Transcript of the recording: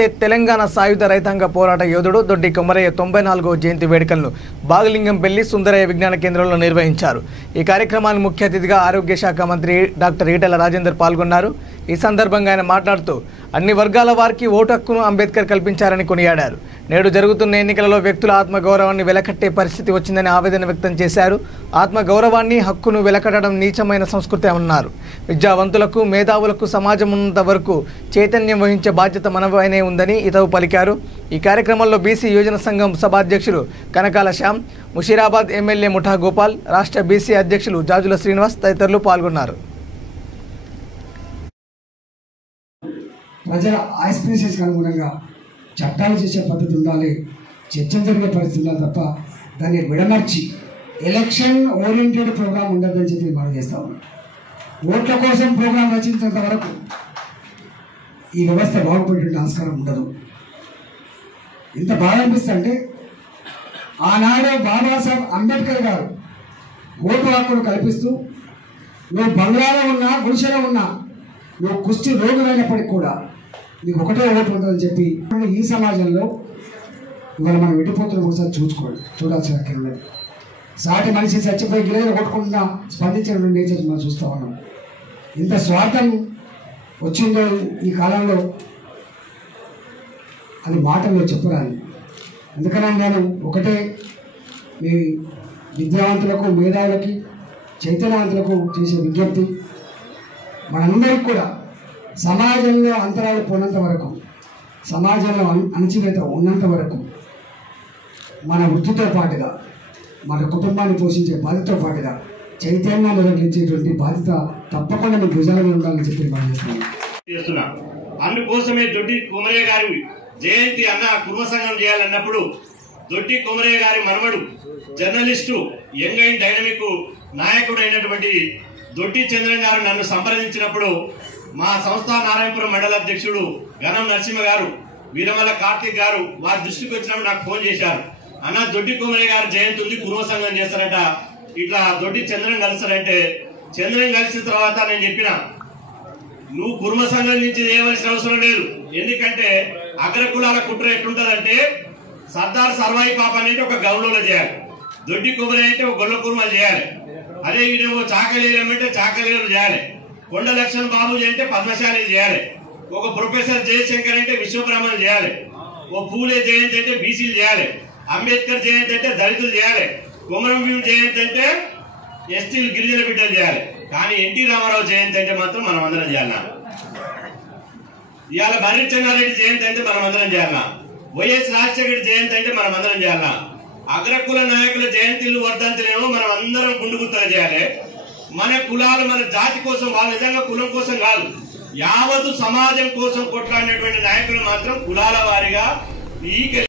తెలంగాణ సాయుధ రైతాంగ పోరాట యోధుడు దొడ్డి కొమరయ్య 94వ జయంతి వేడుకలను బాగలింగంపల్లి సుందరయ్య విజ్ఞాన కేంద్రంలో నిర్వహించారు। ఈ కార్యక్రమానికి ముఖ్య అతిథిగా ఆరోగ్య శాఖ మంత్రి డాక్టర్ ఈటెల రాజేందర్ పాల్గొన్నారు। ఈ సందర్భంగా ఆయన మాట్లాడుతూ అన్ని వర్గాల వారికి ఓటు హక్కును అంబేద్కర్ కల్పించారని కొనియాడారు। నేడు జరుగుతున్న ఎన్నికలలో వ్యక్తుల ఆత్మగౌరవాన్ని వెలకట్టే పరిస్థితి వచ్చిందని ఆవేదన వ్యక్తం చేశారు। ఆత్మగౌరవాన్ని హక్కును వెలకట్టడం నీచమైన సంస్కృతి అన్నారు। విద్యావంతులకు మేధావులకు సమాజం ఉన్నంత వరకు చైతన్యం వహించే బాధ్యత మనపైనే ఉందని హితవు పలికారు। ఈ కార్యక్రమంలో బీసీ యోజన సంఘం సభాధ్యక్షులు కనకాల శ్యామ్, ముషీరాబాద్ ఎమ్మెల్యే ముఠా గోపాల్, రాష్ట్ర బీసీ అధ్యక్షులు జాజుల శ్రీనివాస్ తదితరులు పాల్గొన్నారు। ప్రజల ఆస్పిరేషన్స్ అనుగుణంగా చట్టాలు చేసే పద్ధతి ఉండాలి, చర్చ జరిగే పరిస్థితి ఉండాలి తప్ప దాన్ని విడమర్చి ఎలక్షన్ ఓరియంటెడ్ ప్రోగ్రామ్ ఉండదని చెప్పి మనం చేస్తా ఉన్నాం। ఓట్ల కోసం ప్రోగ్రాం రచించేంత వరకు ఈ వ్యవస్థ బాగుపడే ఆస్కారం ఉండదు। ఇంత బాగా అనిపిస్తుంది అంటే ఆనాడు బాబాసాహెబ్ అంబేద్కర్ గారు ఓటు హక్కును కల్పిస్తూ నువ్వు బంగ్లాలో ఉన్నా గుడిసెలో ఉన్నా నువ్వు కుష్టి రోగులైనప్పటికీ కూడా నీకు ఒకటే ఓటు ఉంటుందని చెప్పి ఈ సమాజంలో ఇవాళ మనం విడిపోతున్న ఒకసారి చూడాల్సిన అక్కడ సాటి మనిషి చచ్చిపోయి గిలగలు కొట్టుకుంటున్నా స్పందించిన నేచర్ మనం చూస్తూ ఉన్నాం। ఇంత స్వార్థం వచ్చిందో ఈ కాలంలో అది మాటల్లో చెప్పరాలి। అందుకనే నేను ఒకటే మీ విద్యావంతులకు మేధావులకి చైతన్యవంతులకు చేసే విజ్ఞప్తి, మనందరికీ కూడా సమాజంలో అంతరాలు పోనంత వరకు, సమాజంలో అణచివేత ఉన్నంత వరకు మన వృత్తితో పాటుగా మన కుటుంబాన్ని పోషించే బాధ్యతతో పాటుగా చైతన్యాన్ని నిర్వహించేటువంటి బాధ్యత తప్పకుండా మీ భుజాల మీద ఉండాలని చెప్పి చేస్తున్నా। అందుకోసమే దొడ్డి కొమరయ్య గారి జయంతి అన్న కుర్మ సంఘం చేయాలన్నప్పుడు దొడ్డి కొమరయ్య గారి మనవడు జర్నలిస్టు యంగ్ అండ్ డైనమిక్ నాయకుడు అయినటువంటి దొడ్డి చంద్రన్ గారు నన్ను సంప్రదించినప్పుడు మా సంస్థ నారాయణపురం మండల అధ్యక్షుడు గణం నరసింహ గారు, వీరమల్ల కార్తీక్ గారు వారి దృష్టికి వచ్చినప్పుడు నాకు ఫోన్ చేశారు। అన్న దొడ్డి కొమరయ్య గారు జయంతి ఉంది, కుర్మ సంఘం చేస్తారట, ఇట్లా దొడ్డి చంద్రన్ కలుస్తారంటే చంద్రన్ కలిసిన తర్వాత నేను చెప్పిన నువ్వు కుర్మ సంఘం నుంచి చేయవలసిన అవసరం లేదు, ఎందుకంటే అగ్రకులాల కుట్ర ఎట్లుంటదంటే సర్దార్ సర్వాయి పాప అంటే ఒక గౌరవంలో చేయాలి, దొడ్డి కొమరయ్య అంటే ఒక గొల్ల కుర్మ చేయాలి, అదే ఇదేమో చాకలీలం అంటే చాకలీలు చేయాలి, కొండ లక్ష్మణ్ బాబు అంటే పద్మశాలి చేయాలి, ఒక ప్రొఫెసర్ జయశంకర్ అంటే విశ్వబ్రహ్మణ్ చేయాలి, ఓ పూలే జయంతి అంటే బీసీలు చేయాలి, అంబేద్కర్ జయంతి అంటే దళితులు చేయాలి, కొమరం భీం జయంతి అంటే ఎస్టీలు గిరిజన బిడ్డలు చేయాలి, కానీ ఎన్టీ రామారావు జయంతి అంటే మాత్రం మనం అందరం చేయాలన్నా, ఇవాళ బర్రి చెన్నారెడ్డి జయంతి అంటే మనం అందరం చేయాలన్నా, వైఎస్ రాజశేఖర జయంతి అంటే మనం అందరం చేయాలన్నా, అగ్రకుల నాయకుల జయంతిలు వర్ధంతులేమో మనం అందరం గుండు గుర్తుగా చేయాలి। మన కులాలు మన జాతి కోసం, వాళ్ళ నిజంగా కులం కోసం కాదు, యావత్తు సమాజం కోసం కొట్లాడినటువంటి నాయకులు మాత్రం కులాల వారిగా ఈ